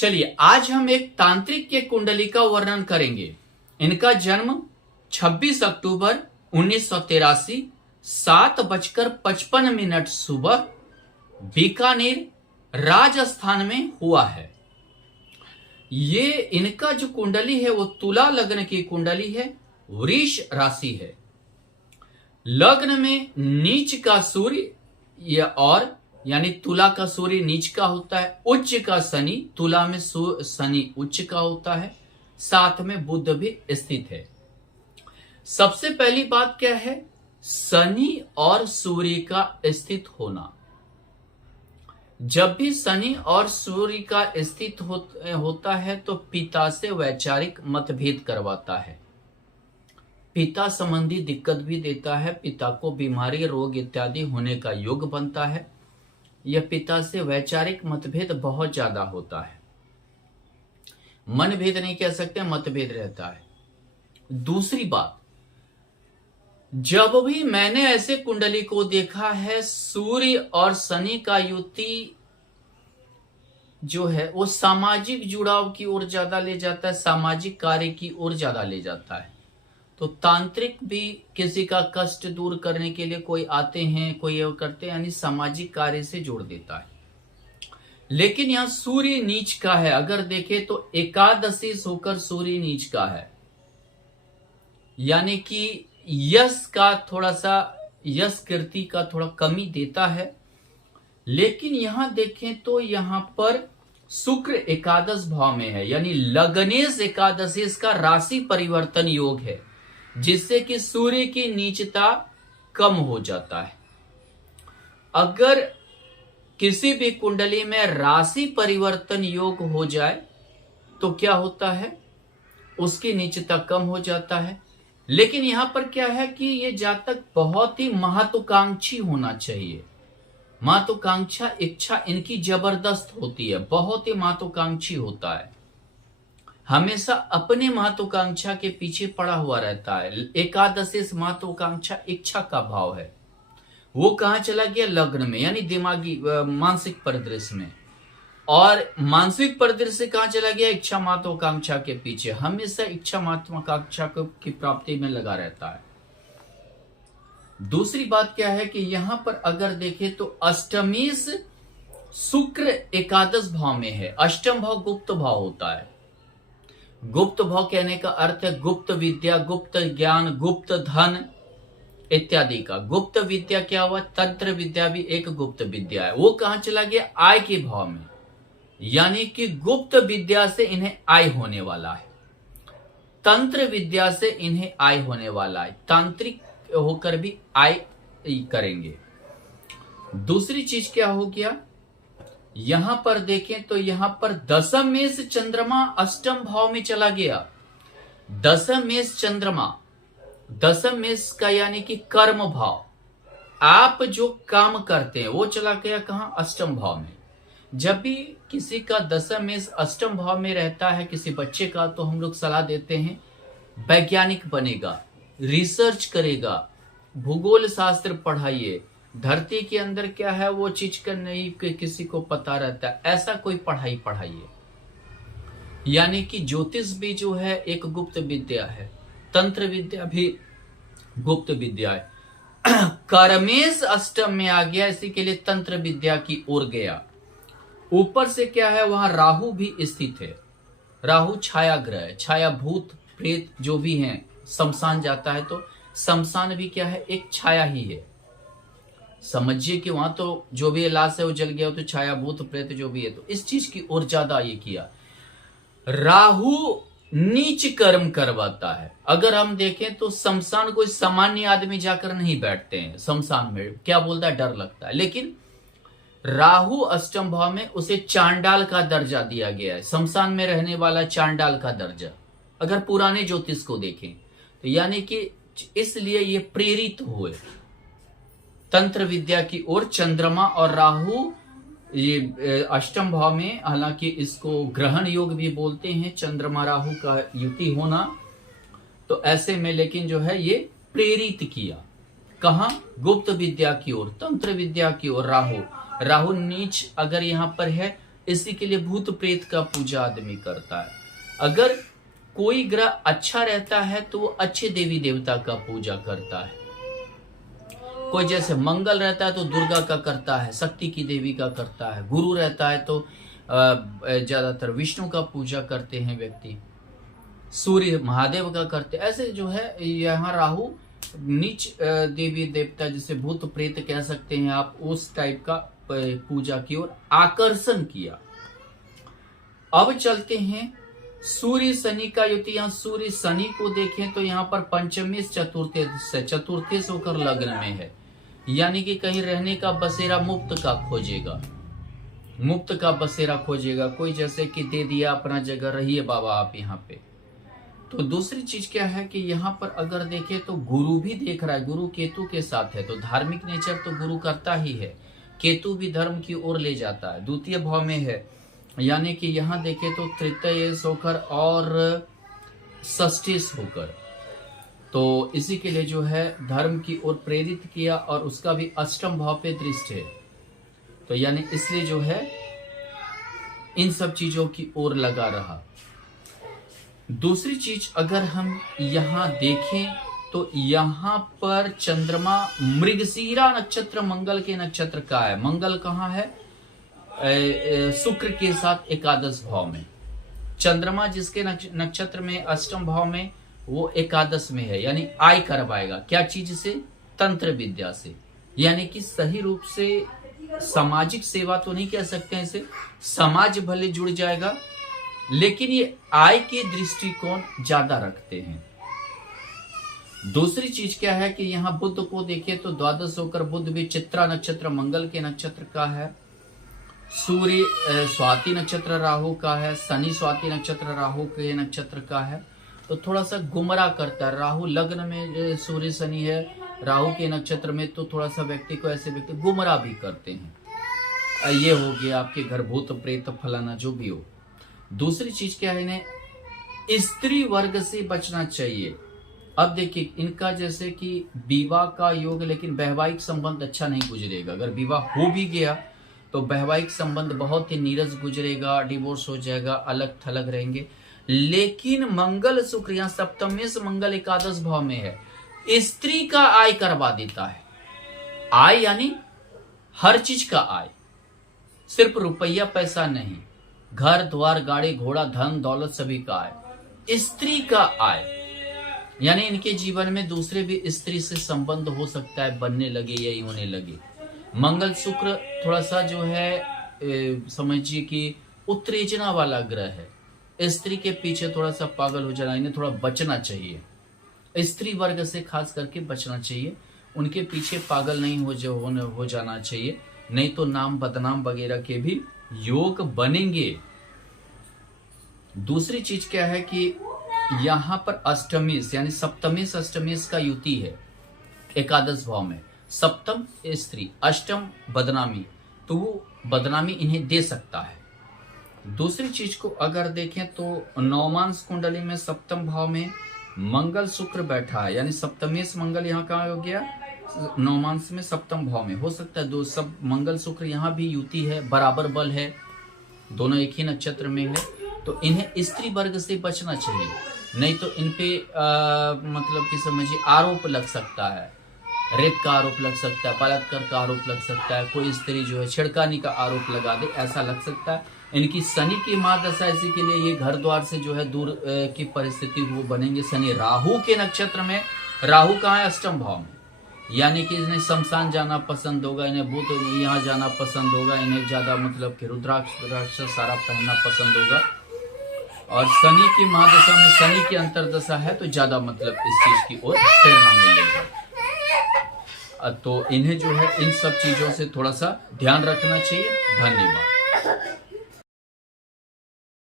चलिए आज हम एक तांत्रिक के कुंडली का वर्णन करेंगे। इनका जन्म 26 अक्टूबर 1983 7:55 सुबह बीकानेर राजस्थान में हुआ है। ये इनका जो कुंडली है वो तुला लग्न की कुंडली है, वृष राशि है। लग्न में नीच का सूर्य और यानी तुला का सूर्य नीच का होता है, उच्च का शनि, तुला में शनि उच्च का होता है, साथ में बुध भी स्थित है। सबसे पहली बात क्या है, शनि और सूर्य का स्थित होना। जब भी शनि और सूर्य का स्थित होता है तो पिता से वैचारिक मतभेद करवाता है, पिता संबंधी दिक्कत भी देता है, पिता को बीमारी रोग इत्यादि होने का योग बनता है। यह पिता से वैचारिक मतभेद बहुत ज्यादा होता है, मनभेद नहीं कह सकते, मतभेद रहता है। दूसरी बात, जब भी मैंने ऐसे कुंडली को देखा है, सूर्य और शनि का युति जो है वो सामाजिक जुड़ाव की ओर ज्यादा ले जाता है, सामाजिक कार्य की ओर ज्यादा ले जाता है। तो तांत्रिक भी किसी का कष्ट दूर करने के लिए कोई आते हैं, कोई करते हैं, यानी सामाजिक कार्य से जोड़ देता है। लेकिन यहां सूर्य नीच का है, अगर देखें तो एकादशी होकर सूर्य नीच का है, यानी कि यश का थोड़ा सा, यश कीर्ति का थोड़ा कमी देता है। लेकिन यहां देखें तो यहां पर शुक्र एकादश भाव में है, यानी लग्नेश एकादशी का राशि परिवर्तन योग है, जिससे कि सूर्य की नीचता कम हो जाता है। अगर किसी भी कुंडली में राशि परिवर्तन योग हो जाए तो क्या होता है, उसकी नीचता कम हो जाता है। लेकिन यहां पर क्या है कि ये जातक बहुत ही महत्वाकांक्षी होना चाहिए। महत्वाकांक्षा इच्छा इनकी जबरदस्त होती है, बहुत ही महत्वाकांक्षी होता है, हमेशा अपने महत्वाकांक्षा के पीछे पड़ा हुआ रहता है। एकादशी महत्वाकांक्षा इच्छा का भाव है, वो कहां चला गया, लग्न में, यानी दिमागी मानसिक परिदृश्य में। और मानसिक परिदृश्य कहां चला गया, इच्छा महत्वाकांक्षा के पीछे, हमेशा इच्छा महत्वाकांक्षा की प्राप्ति में लगा रहता है। दूसरी बात क्या है कि यहां पर अगर देखें तो अष्टमेश शुक्र एकादश भाव में है। अष्टम भाव गुप्त भाव होता है। गुप्त भाव कहने का अर्थ है गुप्त विद्या, गुप्त ज्ञान, गुप्त धन इत्यादि का। गुप्त विद्या क्या हुआ, तंत्र विद्या भी एक गुप्त विद्या है। वो कहां चला गया, आय के भाव में, यानी कि गुप्त विद्या से इन्हें आय होने वाला है, तंत्र विद्या से इन्हें आय होने वाला है, तांत्रिक होकर भी आय करेंगे। दूसरी चीज क्या हो गया, यहां पर देखें तो यहां पर दशम मेष चंद्रमा अष्टम भाव में चला गया। दशम मेष चंद्रमा, दशम मेष का यानी कि कर्म भाव, आप जो काम करते हैं वो चला गया कहां, अष्टम भाव में। जब भी किसी का दशम मेष अष्टम भाव में रहता है, किसी बच्चे का, तो हम लोग सलाह देते हैं वैज्ञानिक बनेगा, रिसर्च करेगा, भूगोल शास्त्र पढ़ाइए, धरती के अंदर क्या है वो चीज का नहीं किसी को पता रहता है, ऐसा कोई पढ़ाई पढ़ाइए। यानी कि ज्योतिष भी जो है एक गुप्त विद्या है, तंत्र विद्या भी गुप्त विद्या है। कर्मेश अष्टम में आ गया, इसी के लिए तंत्र विद्या की ओर गया। ऊपर से क्या है, वहां राहु भी स्थित है। राहु छाया ग्रह है, छाया भूत प्रेत जो भी हैं, शमशान जाता है तो शमशान भी क्या है, एक छाया ही है। समझिए कि वहां तो जो भी लाश है वो जल गया, तो छाया भूत प्रेत जो भी है, तो इस चीज की ओर ज्यादा ये किया। राहु नीच कर्म करवाता है। अगर हम देखें तो शमशान कोई सामान्य आदमी जाकर नहीं बैठते हैं शमशान में, क्या बोलता है, डर लगता है। लेकिन राहु अष्टम भाव में उसे चांडाल का दर्जा दिया गया है, शमशान में रहने वाला चांडाल का दर्जा, अगर पुराने ज्योतिष को देखें तो। यानी कि इसलिए ये प्रेरित हुए तंत्र विद्या की ओर। चंद्रमा और राहु ये अष्टम भाव में, हालांकि इसको ग्रहण योग भी बोलते हैं, चंद्रमा राहु का युति होना, तो ऐसे में लेकिन जो है ये प्रेरित किया कहां, गुप्त विद्या की ओर, तंत्र विद्या की ओर। राहु नीच अगर यहां पर है, इसी के लिए भूत प्रेत का पूजा आदमी करता है। अगर कोई ग्रह अच्छा रहता है तो वो अच्छे देवी देवता का पूजा करता है। कोई जैसे मंगल रहता है तो दुर्गा का करता है, शक्ति की देवी का करता है। गुरु रहता है तो ज्यादातर विष्णु का पूजा करते हैं व्यक्ति। सूर्य महादेव का करते, ऐसे जो है यहाँ राहु नीच देवी देवता, जिसे भूत प्रेत कह सकते हैं आप, उस टाइप का पूजा की ओर आकर्षण किया। अब चलते हैं सूर्य शनि का युति। यहाँ सूर्य शनि को देखें तो यहाँ पर पंचमी चतुर्थी से होकर लग्न में है, यानी कि कहीं रहने का बसेरा मुफ्त का खोजेगा, मुफ्त का बसेरा खोजेगा। कोई जैसे कि दे दिया अपना जगह, रहिए बाबा आप यहाँ पे। तो दूसरी चीज क्या है कि यहाँ पर अगर देखें तो गुरु भी देख रहा है, गुरु केतु के साथ है, तो धार्मिक नेचर तो गुरु करता ही है। केतु भी धर्म की ओर ले जाता है, द्वितीय भाव में है, यानी कि यहाँ देखें तो तृतीय होकर और षष्ठी होकर, तो इसी के लिए जो है धर्म की ओर प्रेरित किया, और उसका भी अष्टम भाव पे दृष्टि है, तो यानी इसलिए जो है इन सब चीजों की ओर लगा रहा। दूसरी चीज अगर हम यहाँ देखें तो यहाँ पर चंद्रमा मृगशीरा नक्षत्र मंगल के नक्षत्र का है। मंगल कहाँ है? शुक्र के साथ एकादश भाव में। चंद्रमा जिसके नक्षत्र में अष्टम भाव में, वो एकादश में है, यानी आय करवाएगा। क्या चीज से? तंत्र विद्या से, यानी कि सही रूप से सामाजिक सेवा तो नहीं कह सकते हैं इसे, समाज भले जुड़ जाएगा, लेकिन ये आय के दृष्टिकोण ज्यादा रखते हैं। दूसरी चीज क्या है कि यहाँ बुध को देखें तो द्वादश होकर बुध भी चित्रा नक्षत्र मंगल के नक्षत्र का है। सूर्य स्वाति नक्षत्र राहु का है, शनि स्वाति नक्षत्र राहु के नक्षत्र का है, तो थोड़ा सा गुमराह करता है। राहु लग्न में सूर्य शनि है, राहु के नक्षत्र में, तो थोड़ा सा व्यक्ति को, ऐसे व्यक्ति गुमराह भी करते हैं। ये हो गया आपके घर भूत प्रेत फलाना जो भी हो। दूसरी चीज क्या है, इन्हें स्त्री वर्ग से बचना चाहिए। अब देखिए इनका जैसे कि विवाह का योग, लेकिन वैवाहिक संबंध अच्छा नहीं गुजरेगा। अगर विवाह हो भी गया तो वैवाहिक संबंध बहुत ही नीरस गुजरेगा, डिवोर्स हो जाएगा, अलग थलग रहेंगे। लेकिन मंगल शुक्र यहाँ सप्तमी से मंगल एकादश भाव में है, स्त्री का आय करवा देता है। आय यानी हर चीज का आय, सिर्फ रुपया पैसा नहीं, घर द्वार गाड़ी घोड़ा धन दौलत सभी का आय। स्त्री का आय यानी इनके जीवन में दूसरे भी स्त्री से संबंध हो सकता है, बनने लगे या ही होने लगे। मंगल शुक्र थोड़ा सा जो है समझिए कि उत्तेजना वाला ग्रह है। स्त्री के पीछे थोड़ा सा पागल हो जाना, इन्हें थोड़ा बचना चाहिए। स्त्री वर्ग से खास करके बचना चाहिए, उनके पीछे पागल नहीं हो जाना चाहिए, नहीं तो नाम बदनाम वगैरह के भी योग बनेंगे। दूसरी चीज क्या है कि यहां पर अष्टमीश यानी सप्तमीश अष्टमीश का युति है एकादश भाव में। सप्तम स्त्री, अष्टम बदनामी, तो वो बदनामी इन्हें दे सकता है। दूसरी चीज को अगर देखें तो नवमांश कुंडली में सप्तम भाव में मंगल शुक्र बैठा है, यानी सप्तमेश मंगल यहाँ कहाँ हो गया? नवमांश में सप्तम भाव में। हो सकता है दो सब मंगल शुक्र यहाँ भी युति है, बराबर बल है, दोनों एक ही नक्षत्र में है, तो इन्हें स्त्री वर्ग से बचना चाहिए, नहीं तो इन पे मतलब कि समझिए आरोप लग सकता है, रेप का आरोप लग सकता है, बलात्कार का आरोप लग सकता है, कोई स्त्री जो है छिड़कानी का आरोप लगा दे, ऐसा लग सकता है। इनकी शनि की महादशा, इसी के लिए ये घर द्वार से जो है दूर की परिस्थिति वो बनेंगे। शनि राहु के नक्षत्र में, राहु कहाँ है? अष्टम भाव में, यानी कि इन्हें शमशान जाना पसंद होगा, इन्हें भूत यहाँ जाना पसंद होगा, इन्हें ज्यादा मतलब कि रुद्राक्ष सारा पहनना पसंद होगा। और शनि की महादशा में शनि की अंतरदशा है तो ज्यादा मतलब इस चीज की ओर प्रेरणा मिलेगा। तो इन्हें जो है इन सब चीजों से थोड़ा सा ध्यान रखना चाहिए। धन्यवाद।